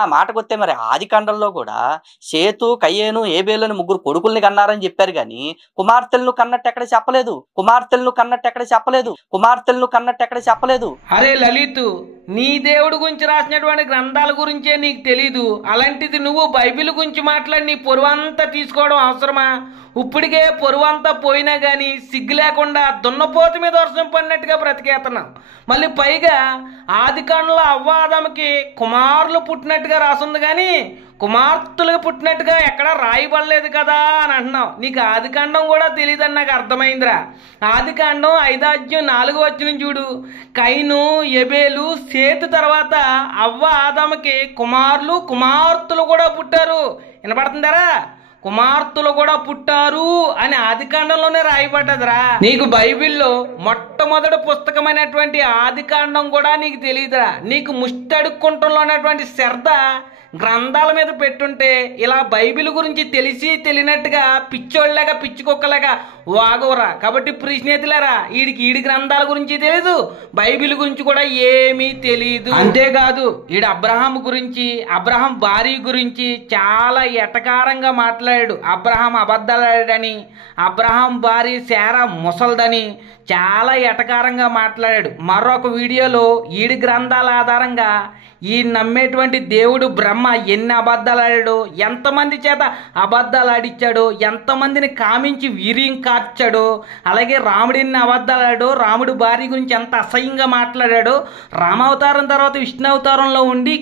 ఆ మాటకొస్తే మరి ఆదికాండంలో కూడా షేతు, కయ్యేను, ఏబేలను ముగ్గురు కొడుకుల్ని కన్నారని చెప్పారు గాని కుమార్తెలను కన్నట్టు ఎక్కడ చెప్పలేదు. అరే లలిత్, నీ దేవుడి గురించి రాసినటువంటి గ్రంథాల గురించే నీకు తెలీదు. అలాంటిది నువ్వు బైబిల్ గురించి మాట్లాడి నీ పొరువంతా తీసుకోవడం అవసరమా? ఇప్పటికే పొరువంతా పోయినా కానీ సిగ్గు లేకుండా దున్నపోతు మీద వర్షం పడినట్టుగా బ్రతికేస్తున్నావు. మళ్ళీ పైగా ఆదికాండంలో అవ్వ ఆదాముకి కుమారులు పుట్టినట్టుగా రాసుంది కానీ కుమార్తెలుగా పుట్టినట్టుగా ఎక్కడా రాయబడలేదు కదా అని అంటున్నావు. నీకు ఆదికాండం కూడా తెలియదని నాకు అర్థమైందిరా. ఆదికాండం 5:4 చూడు. కైను, ఎబేలు, సేతు తర్వాత అవ్వ ఆదాముకి కుమారులు కుమార్తెలు కూడా పుట్టారు. వినపడుతుందరా? కుమార్తెలు కూడా పుట్టారు అని ఆదికాండంలోనే రాయబడ్డదిరా. నీకు బైబిల్లో మొట్టమొదటి పుస్తకమైనటువంటి ఆదికాండం కూడా నీకు తెలియదురా. నీకు ముష్టడుక్కుంటంలో ఉన్నటువంటి శ్రద్ధ గ్రంథాల మీద పెట్టుంటే ఇలా బైబిల్ గురించి తెలిసి తెలియనట్టుగా పిచ్చోళ్ళగా పిచ్చుకొక్కలాగా వాగవరా. కాబట్టి ప్రియ స్నేహితులారా, ఈడి గ్రంథాల గురించి తెలీదు, బైబిల్ గురించి కూడా ఏమీ తెలీదు. అంతేకాదు ఈడు అబ్రహాం గురించి, అబ్రహాం భార్య గురించి చాలా ఎటకారంగా మాట్లాడాడు. అబ్రహాం అబద్ధాలాడని, అబ్రహాం భార్య శారా ముసల్దని చాలా ఎటకారంగా మాట్లాడాడు. మరొక వీడియోలో ఈడి గ్రంథాల ఆధారంగా ఈ నమ్మేటువంటి దేవుడు బ్రహ్మ ఎన్ని అబద్ధాలు ఆడాడో, ఎంతమంది చేత అబద్ధాలు ఆడిచ్చాడో, ఎంతమందిని కామించి వీర్యం కార్చాడో, అలాగే రాముడు ఎన్ని అబద్ధాలు ఆడాడో, రాముడు భార్య గురించి ఎంత అసహ్యంగా మాట్లాడాడో, రామావతారం తర్వాత విష్ణు అవతారంలో ఉండి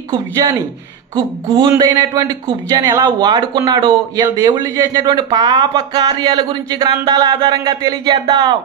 గూందైనటువంటి కుబ్జాని ఎలా వాడుకున్నాడో, వీళ్ళ దేవుళ్ళు చేసినటువంటి పాప కార్యాల గురించి గ్రంథాల ఆధారంగా తెలియజేద్దాం.